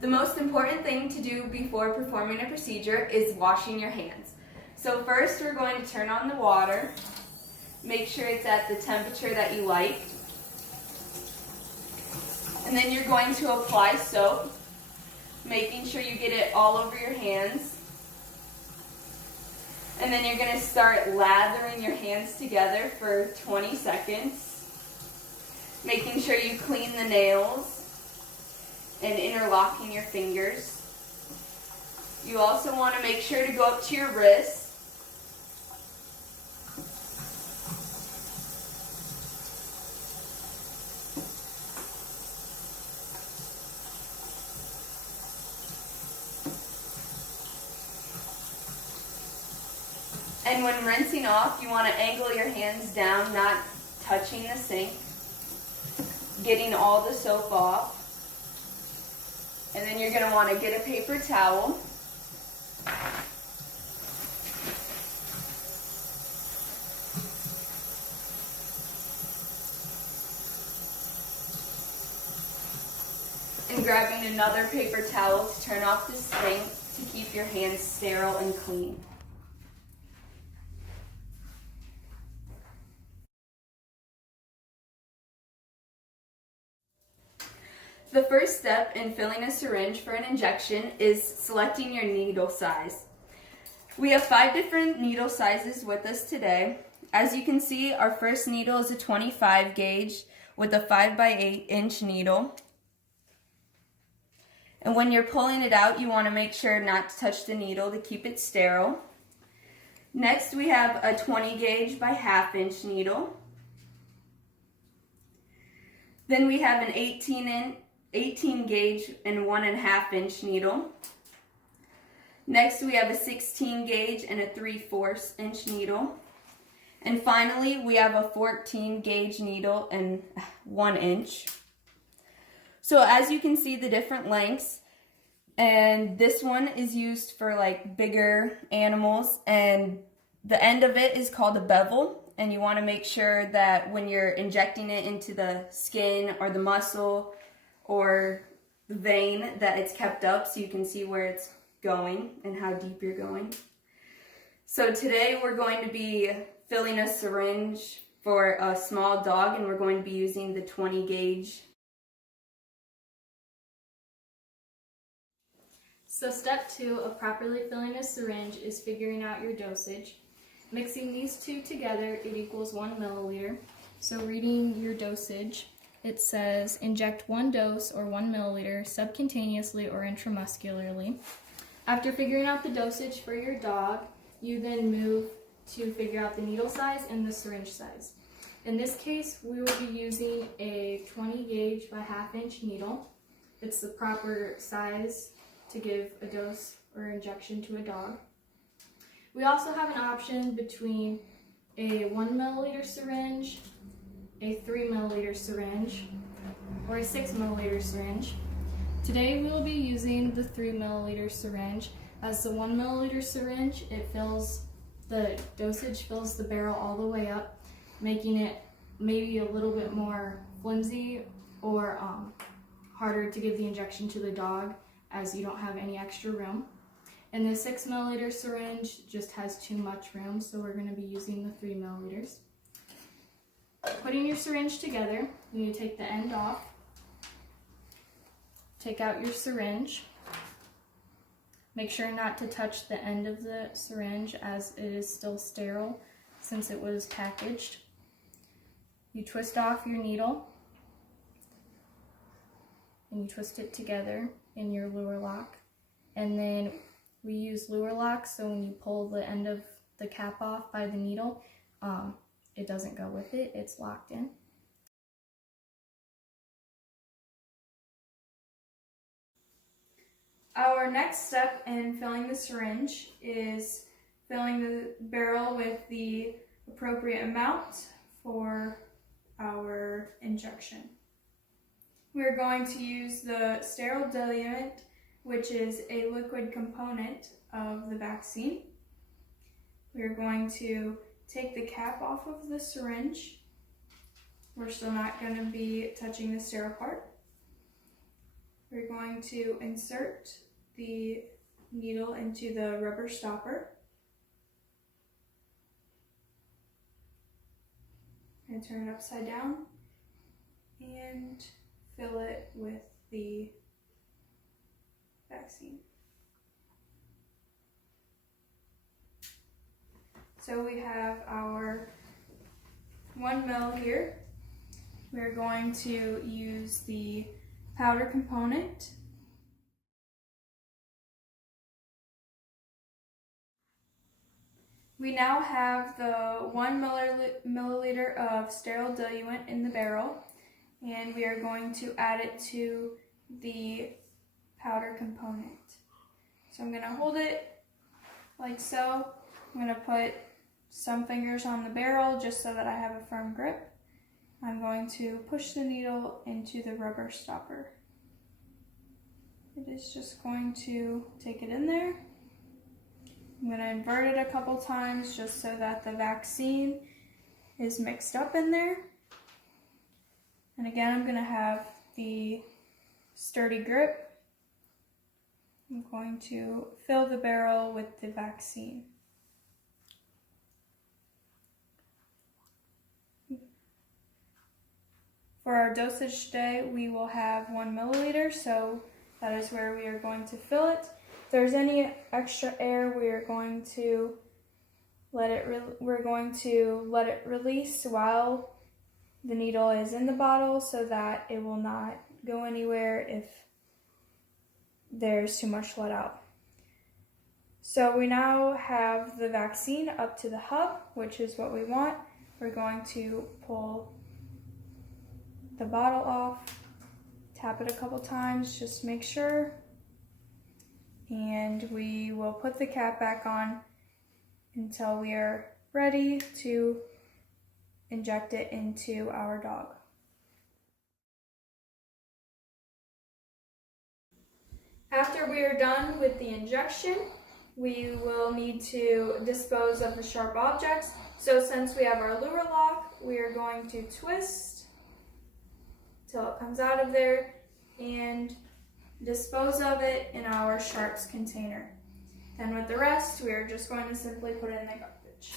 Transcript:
The most important thing to do before performing a procedure is washing your hands. So first we're going to turn on the water. Make sure it's at the temperature that you like. And then you're going to apply soap, making sure you get it all over your hands. And then you're going to start lathering your hands together for 20 seconds, making sure you clean the nails and interlocking your fingers. You also want to make sure to go up to your wrists. And when rinsing off, you want to angle your hands down, not touching the sink, getting all the soap off. And then you're going to want to get a paper towel. And grabbing another paper towel to turn off the sink to keep your hands sterile and clean. The first step in filling a syringe for an injection is selecting your needle size. We have 5 different needle sizes with us today. As you can see, our first needle is a 25 gauge with a 5x8 inch needle. And when you're pulling it out, you want to make sure not to touch the needle to keep it sterile. Next, we have a 20 gauge by 1/2 inch needle. Then we have an 18 gauge and 1.5 inch needle. Next we have a 16 gauge and a 3/4 inch needle. And finally we have a 14 gauge needle and 1 inch. So as you can see, the different lengths, and this one is used for like bigger animals, and the end of it is called a bevel. And you want to make sure that when you're injecting it into the skin or the muscle or the vein, that it's kept up so you can see where it's going and how deep you're going. So today we're going to be filling a syringe for a small dog, and we're going to be using the 20 gauge. So step 2 of properly filling a syringe is figuring out your dosage. Mixing these two together, it equals 1 milliliter. So reading your dosage, it says inject 1 dose or 1 milliliter subcutaneously or intramuscularly. After figuring out the dosage for your dog, you then move to figure out the needle size and the syringe size. In this case, we will be using a 20 gauge by 1/2 inch needle. It's the proper size to give a dose or injection to a dog. We also have an option between a 1 milliliter syringe, a 3 milliliter syringe, or a 6 milliliter syringe. Today we will be using the 3 milliliter syringe. As the 1 milliliter syringe, the dosage fills the barrel all the way up, making it maybe a little bit more flimsy or harder to give the injection to the dog, as you don't have any extra room. And the 6 milliliter syringe just has too much room, so we're going to be using the 3 milliliters. Putting your syringe together, you need to take the end off, take out your syringe. Make sure not to touch the end of the syringe, as it is still sterile since it was packaged. You twist off your needle and you twist it together in your lure lock. And then we use lure lock, so when you pull the end of the cap off by the needle, it doesn't go with it, it's locked in. Our next step in filling the syringe is filling the barrel with the appropriate amount for our injection. We're going to use the sterile diluent, which is a liquid component of the vaccine. We're going to take the cap off of the syringe. We're still not going to be touching the sterile part. we're going to insert the needle into the rubber stopper. And turn it upside down and fill it with the vaccine. So we have our 1 ml here. We're going to use the powder component. We now have the 1 milliliter of sterile diluent in the barrel, and we are going to add it to the powder component. So I'm going to hold it like so. I'm going to put some fingers on the barrel just so that I have a firm grip. I'm going to push the needle into the rubber stopper. It is just going to take it in there. I'm going to invert it a couple times just so that the vaccine is mixed up in there. And again, I'm going to have the sturdy grip. I'm going to fill the barrel with the vaccine. For our dosage today, we will have 1 milliliter, so that is where we are going to fill it. If there's any extra air, we are going to let it release while the needle is in the bottle so that it will not go anywhere if there's too much let out. So we now have the vaccine up to the hub, which is what we want. We're going to pull the bottle off, tap it a couple times, just make sure, and we will put the cap back on until we are ready to inject it into our dog. After we are done with the injection, we will need to dispose of the sharp objects. So since we have our lure lock, we are going to twist till it comes out of there and dispose of it in our sharps container. Then with the rest, we are just going to simply put it in the garbage.